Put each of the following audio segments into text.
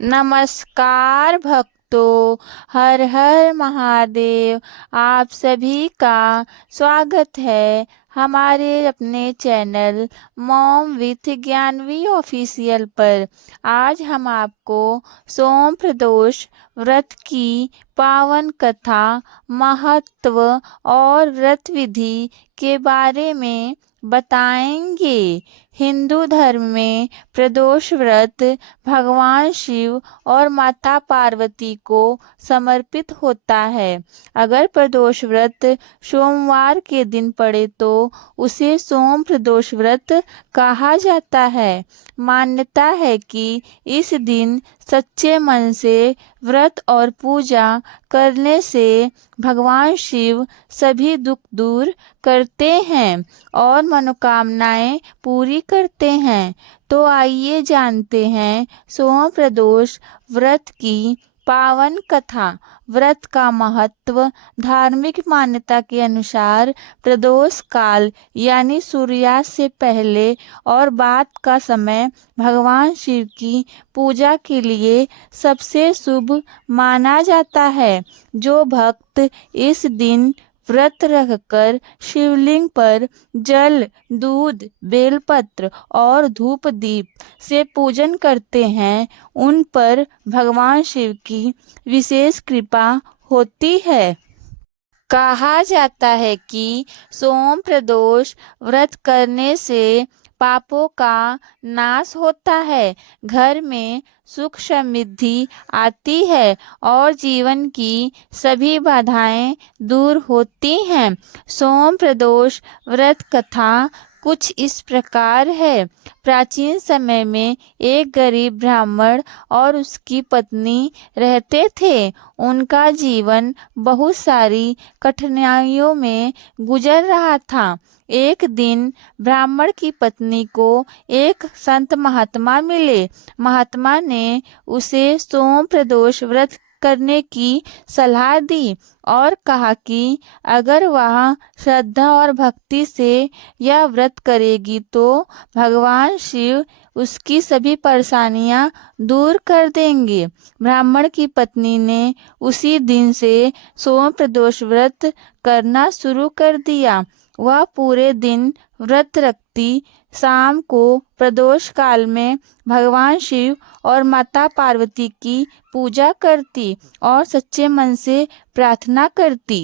नमस्कार भक्तों, हर हर महादेव। आप सभी का स्वागत है हमारे अपने channel mom with Gyanvi official पर। आज हम आपको सोम प्रदोष व्रत की पावन कथा, महत्व और व्रत विधि के बारे में बताएंगे। हिंदू धर्म में प्रदोष व्रत भगवान शिव और माता पार्वती को समर्पित होता है। अगर प्रदोष व्रत सोमवार के दिन पड़े तो उसे सोम प्रदोष व्रत कहा जाता है। मान्यता है कि इस दिन सच्चे मन से व्रत और पूजा करने से भगवान शिव सभी दुख दूर करते हैं और मनोकामनाएं पूरी करते हैं। तो आइए जानते हैं सोम प्रदोष व्रत की पावन कथा। व्रत का महत्व। धार्मिक मान्यता के अनुसार प्रदोष काल यानी सूर्यास्त से पहले और बाद का समय भगवान शिव की पूजा के लिए सबसे शुभ माना जाता है। जो भक्त इस दिन व्रत रखकर शिवलिंग पर जल, दूध, बेलपत्र और धूप दीप से पूजन करते हैं, उन पर भगवान शिव की विशेष कृपा होती है। कहा जाता है कि सोम प्रदोष व्रत करने से पापों का नाश होता है, घर में सुख समृद्धि आती है और जीवन की सभी बाधाएं दूर होती हैं। सोम प्रदोष व्रत कथा कुछ इस प्रकार है। प्राचीन समय में एक गरीब ब्राह्मण और उसकी पत्नी रहते थे। उनका जीवन बहुत सारी कठिनाइयों में गुजर रहा था। एक दिन ब्राह्मण की पत्नी को एक संत महात्मा मिले। महात्मा ने उसे सोम प्रदोष व्रत करने की सलाह दी और कहा कि अगर वह श्रद्धा और भक्ति से यह व्रत करेगी तो भगवान शिव उसकी सभी परेशानियां दूर कर देंगे। ब्राह्मण की पत्नी ने उसी दिन से सोम प्रदोष व्रत करना शुरू कर दिया। वह पूरे दिन व्रत रखती, शाम को प्रदोष काल में भगवान शिव और माता पार्वती की पूजा करती और सच्चे मन से प्रार्थना करती।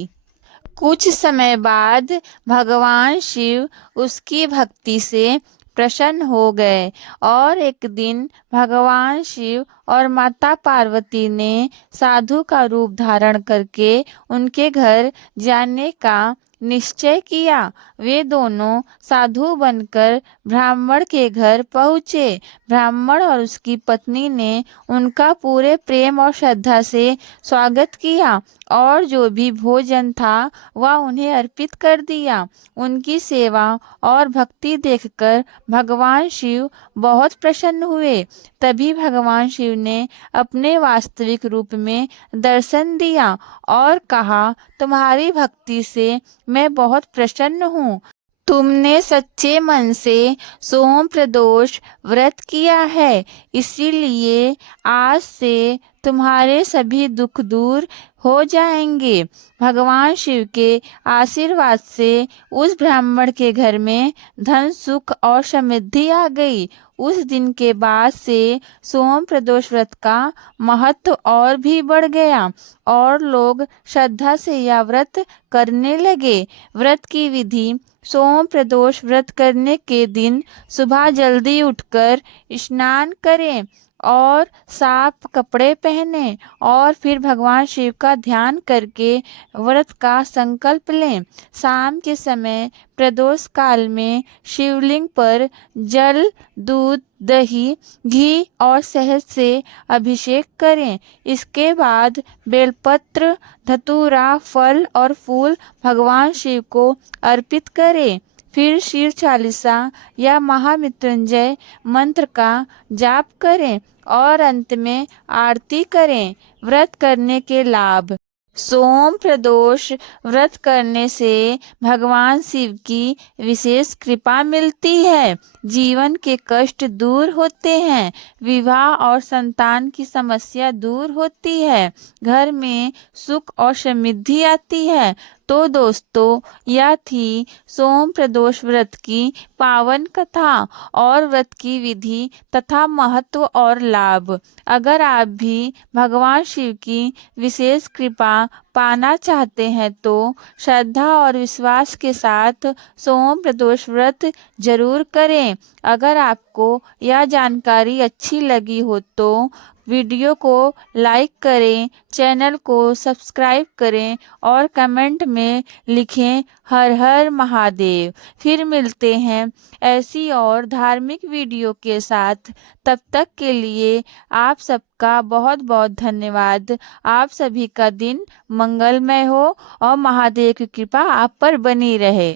कुछ समय बाद भगवान शिव उसकी भक्ति से प्रसन्न हो गए और एक दिन भगवान शिव और माता पार्वती ने साधु का रूप धारण करके उनके घर जाने का निश्चय किया। वे दोनों साधु बनकर ब्राह्मण के घर पहुँचे। ब्राह्मण और उसकी पत्नी ने उनका पूरे प्रेम और श्रद्धा से स्वागत किया और जो भी भोजन था वह उन्हें अर्पित कर दिया। उनकी सेवा और भक्ति देखकर भगवान शिव बहुत प्रसन्न हुए। तभी भगवान शिव ने अपने वास्तविक रूप में दर्शन दिया और कहा, तुम्हारी भक्ति से मैं बहुत प्रसन्न हूँ। तुमने सच्चे मन से सोम प्रदोष व्रत किया है, इसीलिए आज से तुम्हारे सभी दुख दूर हो जाएंगे। भगवान शिव के आशीर्वाद से उस ब्राह्मण के घर में धन, सुख और समृद्धि आ गई। उस दिन के बाद से सोम प्रदोष व्रत का महत्व और भी बढ़ गया और लोग श्रद्धा से यह व्रत करने लगे। व्रत की विधि। सोम प्रदोष व्रत करने के दिन सुबह जल्दी उठकर स्नान करें और साफ कपड़े पहने और फिर भगवान शिव का ध्यान करके व्रत का संकल्प लें। शाम के समय प्रदोष काल में शिवलिंग पर जल, दूध, दही, घी और शहद से अभिषेक करें। इसके बाद बेलपत्र, धतूरा, फल और फूल भगवान शिव को अर्पित करें। फिर शिव चालीसा या महामृत्युंजय मंत्र का जाप करें और अंत में आरती करें। व्रत करने के लाभ। सोम प्रदोष व्रत करने से भगवान शिव की विशेष कृपा मिलती है। जीवन के कष्ट दूर होते हैं, विवाह और संतान की समस्या दूर होती है, घर में सुख और समृद्धि आती है। तो दोस्तों, यह थी सोम प्रदोष व्रत की पावन कथा और व्रत की विधि तथा महत्व और लाभ। अगर आप भी भगवान शिव की विशेष कृपा पाना चाहते हैं तो श्रद्धा और विश्वास के साथ सोम प्रदोष व्रत जरूर करें। अगर आपको यह जानकारी अच्छी लगी हो तो वीडियो को लाइक करें, चैनल को सब्सक्राइब करें और कमेंट में लिखें हर हर महादेव। फिर मिलते हैं ऐसी और धार्मिक वीडियो के साथ। तब तक के लिए आप सबका बहुत बहुत धन्यवाद। आप सभी का दिन मंगलमय हो और महादेव की कृपा आप पर बनी रहे।